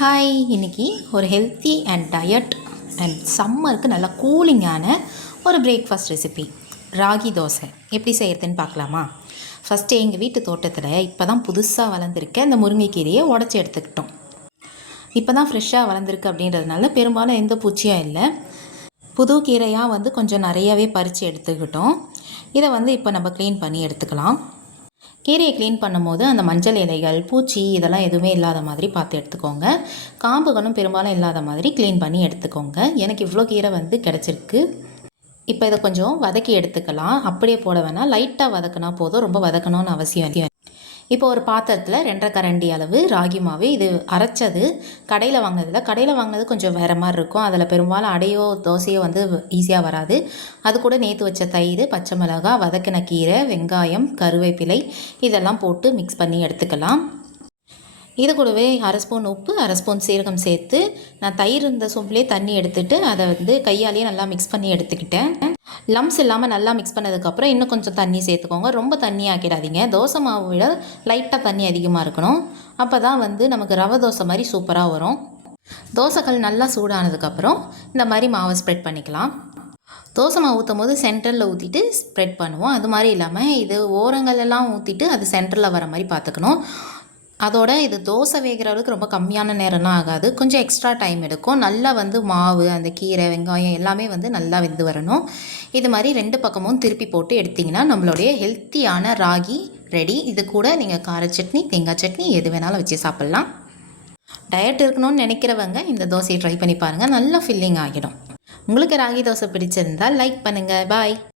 Hi, இன்றைக்கி ஒரு healthy and diet and சம்மருக்கு நல்லா கூலிங்கான ஒரு பிரேக்ஃபாஸ்ட் ரெசிபி ராகி தோசை எப்படி செய்கிறதுன்னு பார்க்கலாமா? ஃபஸ்ட்டு எங்கள் வீட்டு தோட்டத்தில் இப்போ தான் புதுசாக வளர்ந்துருக்க இந்த முருங்கைக்கீரையை உடச்சி எடுத்துக்கிட்டோம். இப்போ தான் ஃப்ரெஷ்ஷாக வளர்ந்துருக்கு அப்படின்றதுனால பெரும்பாலும் எந்த பூச்சியும் இல்லை. புது கீரையாக கொஞ்சம் நிறையாவே பறித்து எடுத்துக்கிட்டோம். இதை இப்போ நம்ம க்ளீன் பண்ணி எடுத்துக்கலாம். கீரையை க்ளீன் பண்ணும்போது அந்த மஞ்சள் இலைகள், பூச்சி இதெல்லாம் எதுவுமே இல்லாத மாதிரி பார்த்து எடுத்துக்கோங்க. காம்புகளும் பெரும்பாலும் இல்லாத மாதிரி க்ளீன் பண்ணி எடுத்துக்கோங்க. எனக்கு இவ்வளோ கீரை கிடச்சிருக்கு. இப்போ இதை கொஞ்சம் வதக்கி எடுத்துக்கலாம். அப்படியே போட வேணாம், லைட்டாக வதக்கினா போதும், ரொம்ப வதக்கணும்னு அவசியம். இப்போ ஒரு பாத்திரத்தில் 2.5 கரண்டி அளவு ராகி மாவு, இது அரைச்சது. கடையில் வாங்கினது கொஞ்சம் வேறு மாதிரி இருக்கும். அதில் பெரும்பாலும் அடையோ தோசையோ ஈஸியாக வராது. அது கூட நேற்று வச்ச தயிர், பச்சை மிளகாய், வதக்கின கீரை, வெங்காயம், கருவேப்பிலை இதெல்லாம் போட்டு மிக்ஸ் பண்ணி எடுத்துக்கலாம். இது கூடவே 1/2 ஸ்பூன் உப்பு, 1/2 ஸ்பூன் சீரகம் சேர்த்து நான் தயிர் இருந்த சொம்பிலே தண்ணி எடுத்துகிட்டு அதை கையாலேயே நல்லா மிக்ஸ் பண்ணி எடுத்துக்கிட்டேன். லம்ஸ் இல்லாமல் நல்லா மிக்ஸ் பண்ணதுக்கப்புறம் இன்னும் கொஞ்சம் தண்ணி சேர்த்துக்கோங்க. ரொம்ப தண்ணி ஆக்கிடாதீங்க. தோசை மாவை விட லைட்டாக தண்ணி அதிகமாக இருக்கணும். அப்போ தான் நமக்கு ரவை தோசை மாதிரி சூப்பராக வரும். தோசைகள் நல்லா சூடானதுக்கப்புறம் இந்த மாதிரி மாவை ஸ்ப்ரெட் பண்ணிக்கலாம். தோசை மாவு ஊற்றும் போது சென்டரில் ஊற்றிட்டு ஸ்ப்ரெட் பண்ணுவோம். அது மாதிரி இல்லாமல் இது ஓரங்களெல்லாம் ஊற்றிட்டு அது சென்டரில் வர மாதிரி பார்த்துக்கணும். அதோட இது தோசை வேகிற அளவுக்கு ரொம்ப கம்மியான நேரம்லாம் ஆகாது, கொஞ்சம் எக்ஸ்ட்ரா டைம் எடுக்கும். நல்லா மாவு, அந்த கீரை, வெங்காயம் எல்லாமே நல்லா வெந்து வரணும். இது மாதிரி 2 பக்கமும் திருப்பி போட்டு எடுத்திங்கன்னா நம்மளுடைய ஹெல்த்தியான ராகி ரெடி. இது கூட நீங்கள் கார சட்னி, தேங்காய் சட்னி எது வேணாலும் வச்சு சாப்பிட்லாம். டயட் இருக்கணும்னு நினைக்கிறவங்க இந்த தோசையை ட்ரை பண்ணி பாருங்கள், நல்லா ஃபில்லிங் ஆகிடும். உங்களுக்கு ராகி தோசை பிடிச்சிருந்தால் லைக் பண்ணுங்கள். பாய்.